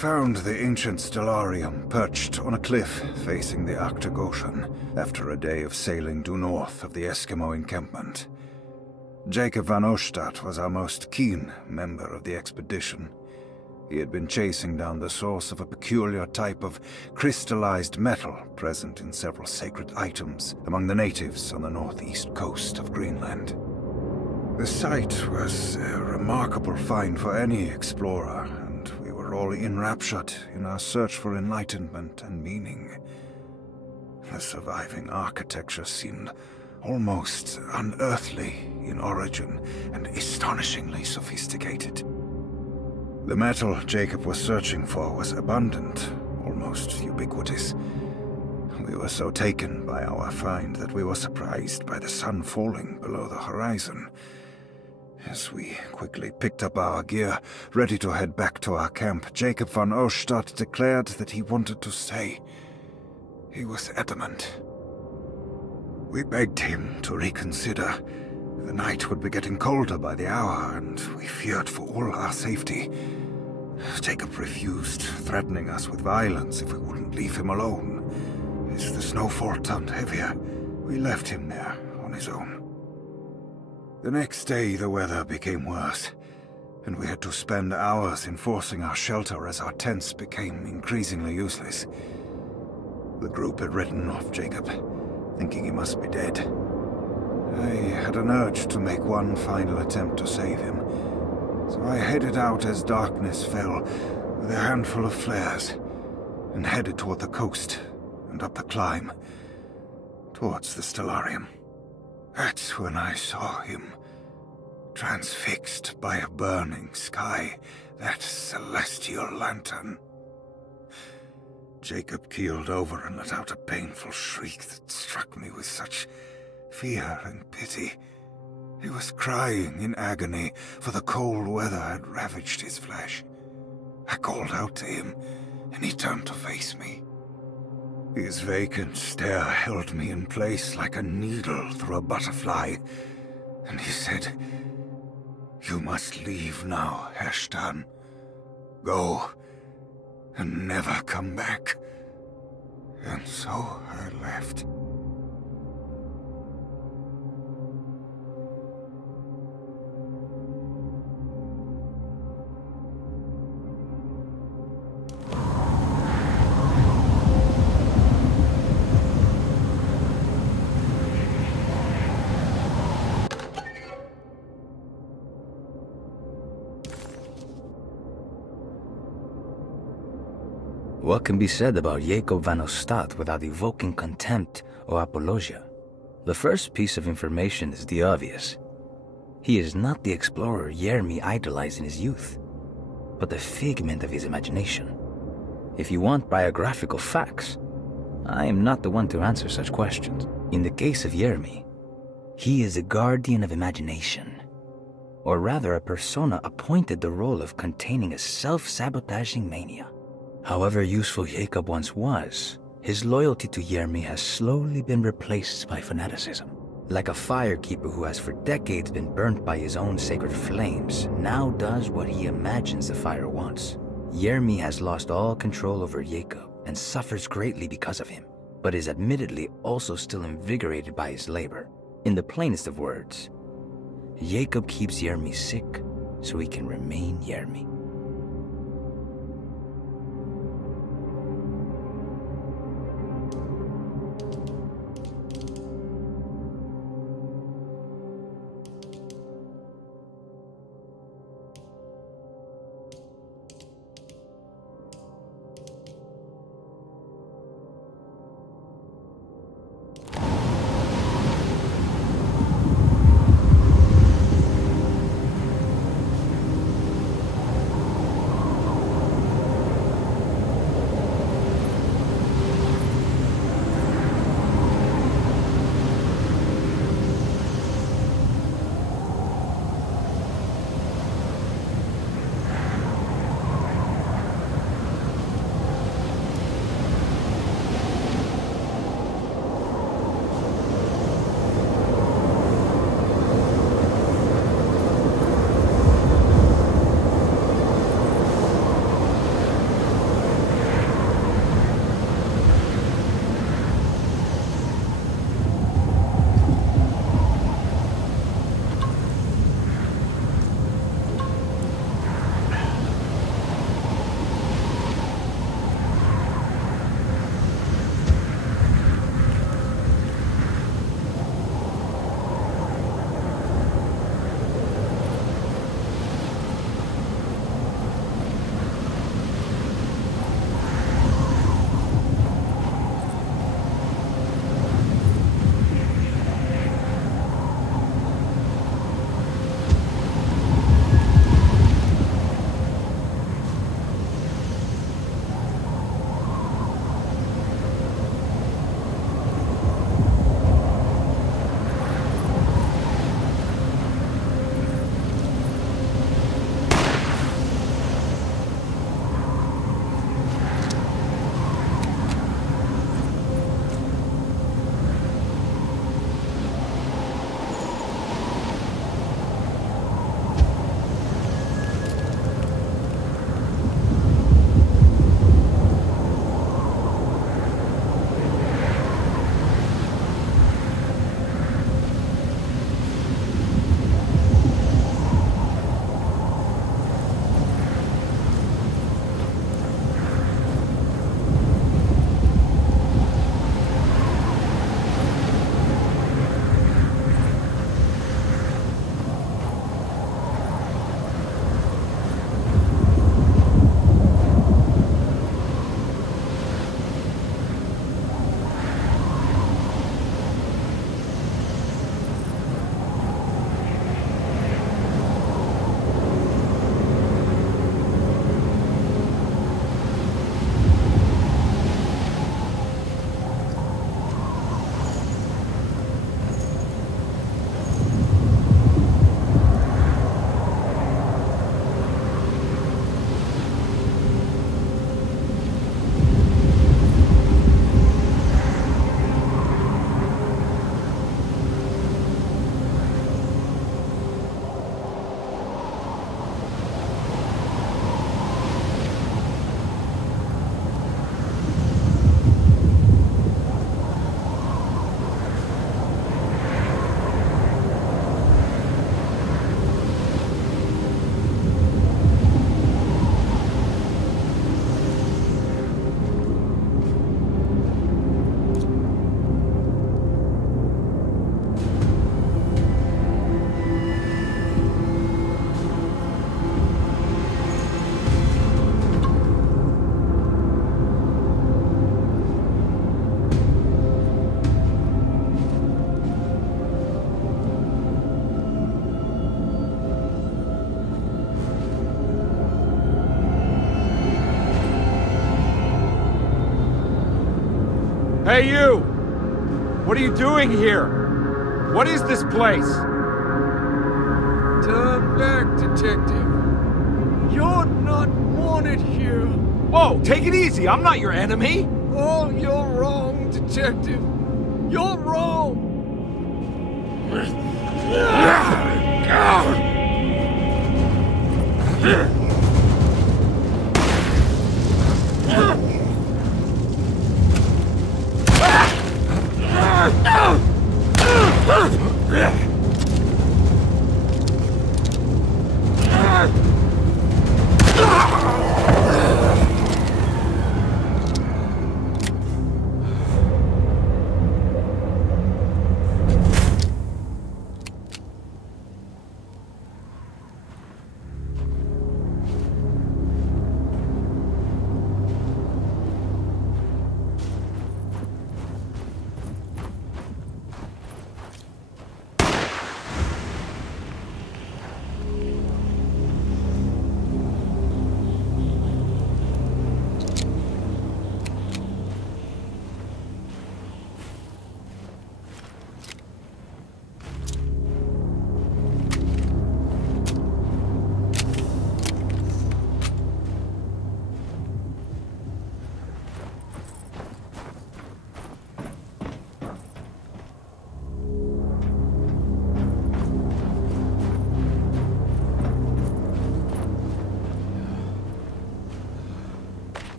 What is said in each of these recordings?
found the ancient stellarium perched on a cliff facing the Arctic Ocean after a day of sailing due north of the Eskimo encampment. Jacob van Oostad was our most keen member of the expedition. He had been chasing down the source of a peculiar type of crystallized metal present in several sacred items among the natives on the northeast coast of Greenland. The site was a remarkable find for any explorer, and we were all enraptured in our search for enlightenment and meaning. The surviving architecture seemed almost unearthly in origin and astonishingly sophisticated. The metal Jacob was searching for was abundant, almost ubiquitous. We were so taken by our find that we were surprised by the sun falling below the horizon. As we quickly picked up our gear, ready to head back to our camp, Jacob van Oostad declared that he wanted to stay. He was adamant. We begged him to reconsider. The night would be getting colder by the hour, and we feared for all our safety. Jacob refused, threatening us with violence if we wouldn't leave him alone. As the snowfall turned heavier, we left him there on his own. The next day, the weather became worse, and we had to spend hours enforcing our shelter as our tents became increasingly useless. The group had written off Jacob, thinking he must be dead. I had an urge to make one final attempt to save him, so I headed out as darkness fell with a handful of flares and headed toward the coast and up the climb towards the stellarium. That's when I saw him, transfixed by a burning sky, that celestial lantern. Jacob keeled over and let out a painful shriek that struck me with such fear and pity. He was crying in agony, for the cold weather had ravaged his flesh. I called out to him, and he turned to face me. His vacant stare held me in place like a needle through a butterfly, and he said, "You must leave now, Ashtan. Go, and never come back." And so I left. What can be said about Jacob van Oostad without evoking contempt or apologia? The first piece of information is the obvious. He is not the explorer Jeremy idolized in his youth, but the figment of his imagination. If you want biographical facts, I am not the one to answer such questions. In the case of Jeremy, he is a guardian of imagination, or rather a persona appointed the role of containing a self-sabotaging mania. However useful Jacob once was, his loyalty to Jeremy has slowly been replaced by fanaticism. Like a firekeeper who has for decades been burnt by his own sacred flames, now does what he imagines the fire wants. Jeremy has lost all control over Jacob and suffers greatly because of him, but is admittedly also still invigorated by his labor. In the plainest of words, Jacob keeps Jeremy sick so he can remain Jeremy. Hey, you! What are you doing here? What is this place? Turn back, detective. You're not wanted here. Whoa, take it easy. I'm not your enemy. Oh, you're wrong, detective. You're wrong.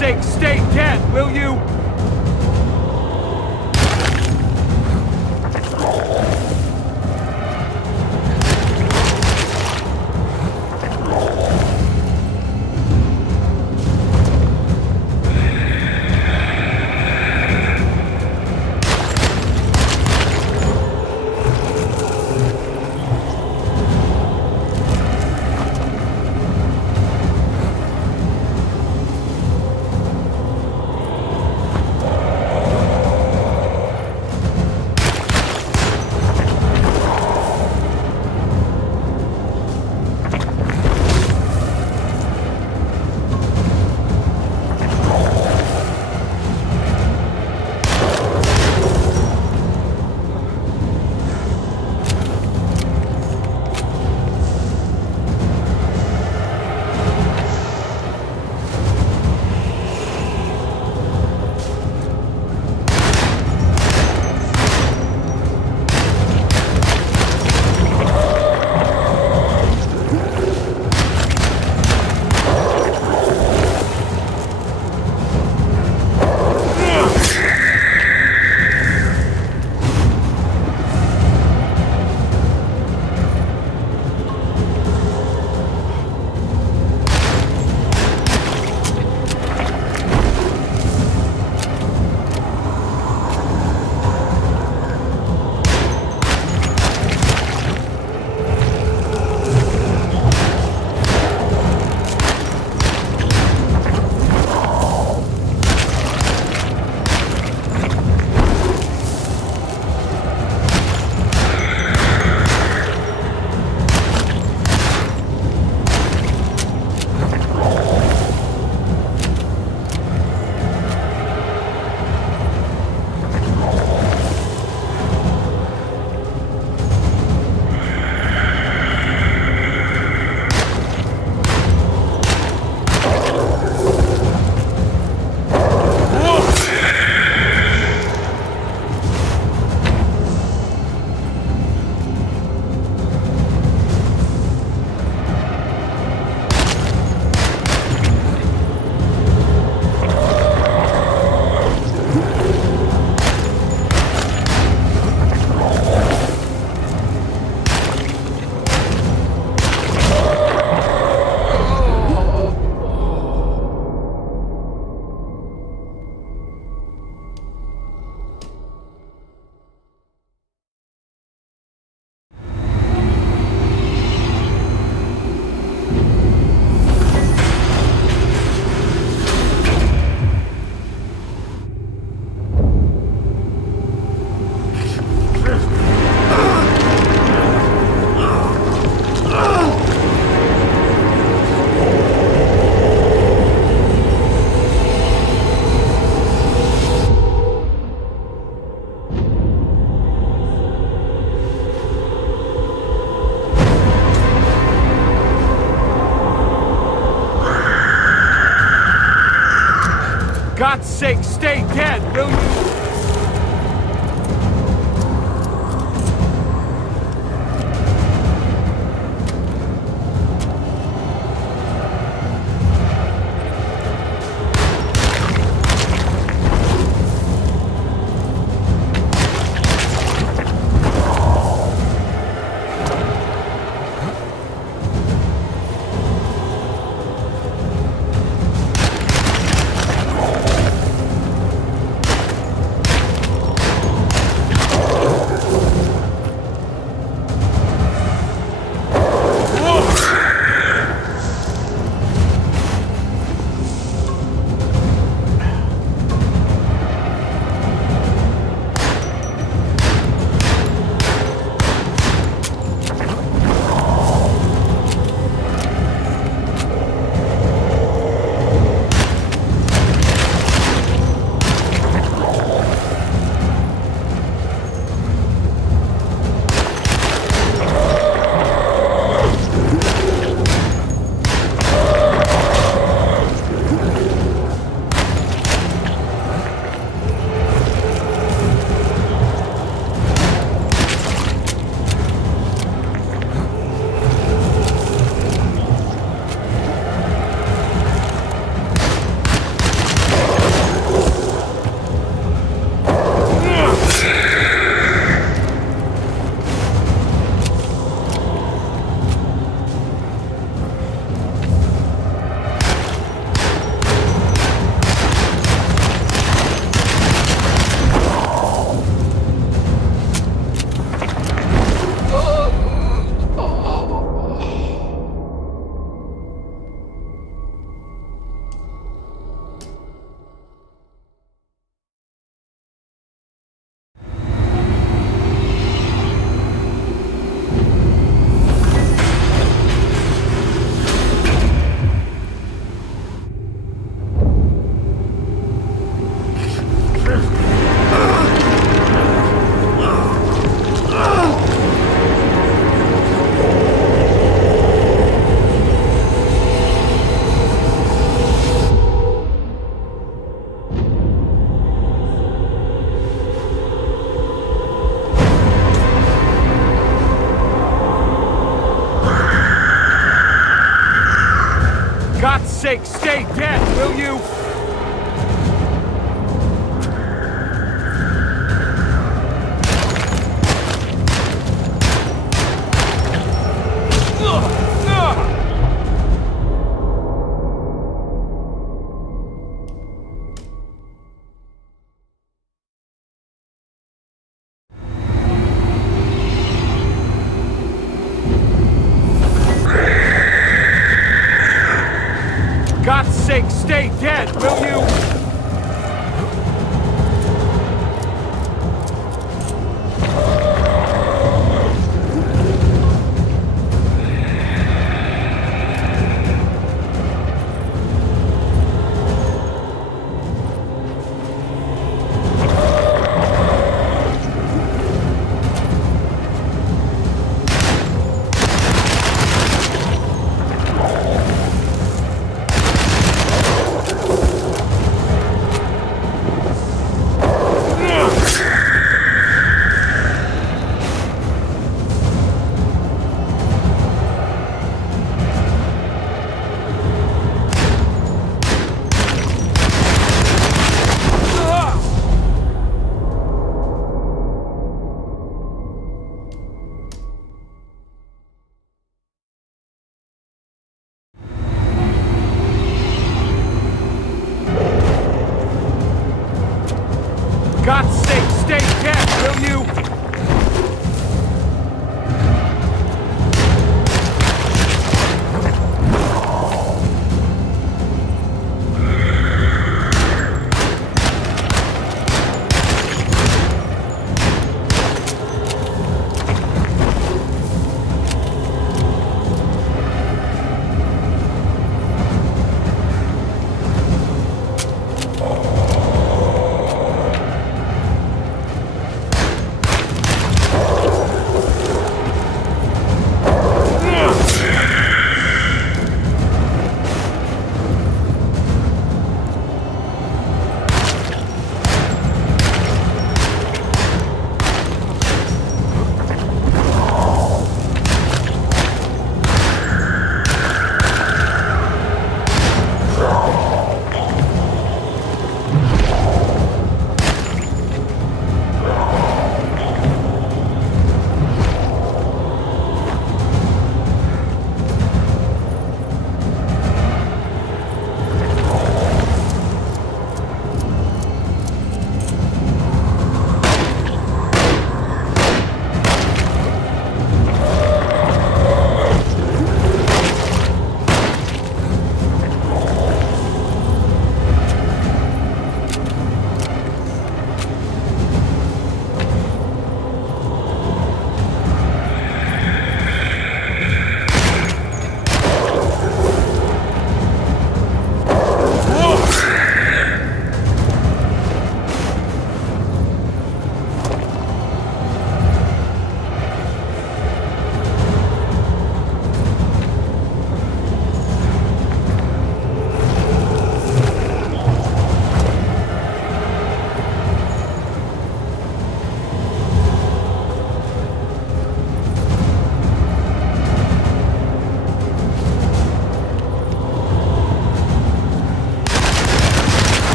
sake, stay dead, will you? God's sake, stay dead, will you? God's sake, stay dead, will you? God's sake, stay dead, will you?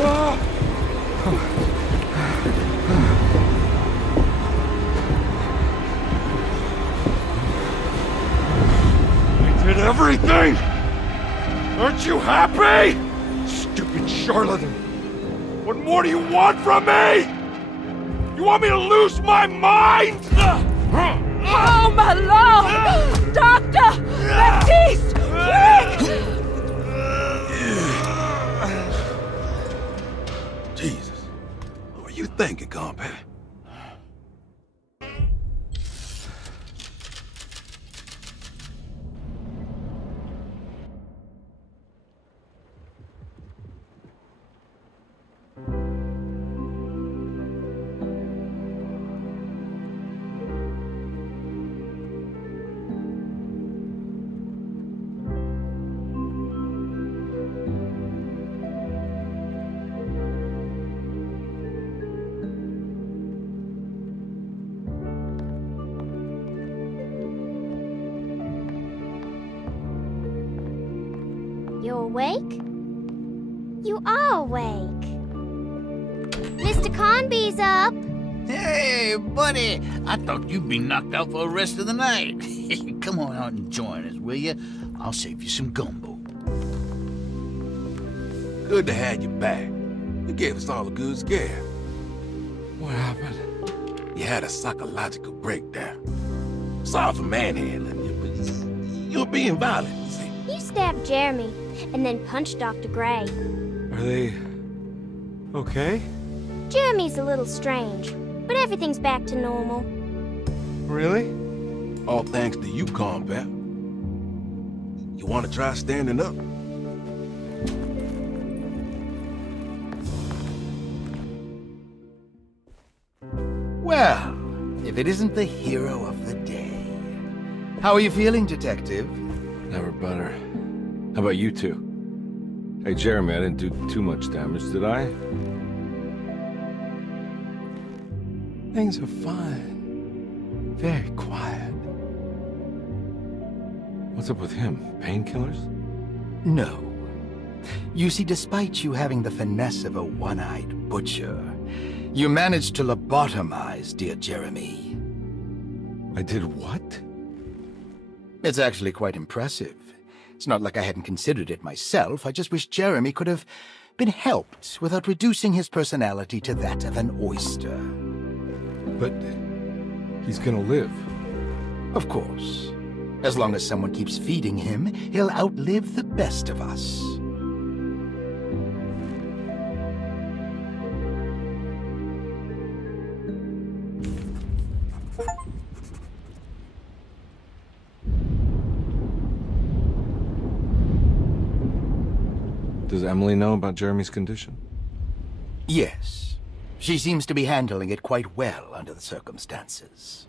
I did everything! Aren't you happy? Stupid charlatan! What more do you want from me? You want me to lose my mind? Oh, my Lord! Doctor! Baptiste! Quick! Jesus. What were you thinking, compadre? You awake? You are awake. Mr. Conby's up. Hey, buddy! I thought you'd be knocked out for the rest of the night. Come on out and join us, will you? I'll save you some gumbo. Good to have you back. You gave us all a good scare. What happened? You had a psychological breakdown. Sorry for manhandling you, but you're being violent, you see. You stabbed Jeremy and then punched Dr. Gray. Are they... okay? Jeremy's a little strange, but everything's back to normal. Really? All thanks to you, combat. You want to try standing up? Well, if it isn't the hero of the day. How are you feeling, Detective? Never better. How about you two? Hey, Jeremy, I didn't do too much damage, did I? Things are fine. Very quiet. What's up with him? Painkillers? No. You see, despite you having the finesse of a one-eyed butcher, you managed to lobotomize dear Jeremy. I did what? It's actually quite impressive. It's not like I hadn't considered it myself. I just wish Jeremy could have been helped without reducing his personality to that of an oyster. But he's gonna live. Of course. As long as someone keeps feeding him, he'll outlive the best of us. Does Emily know about Jeremy's condition? Yes. She seems to be handling it quite well under the circumstances.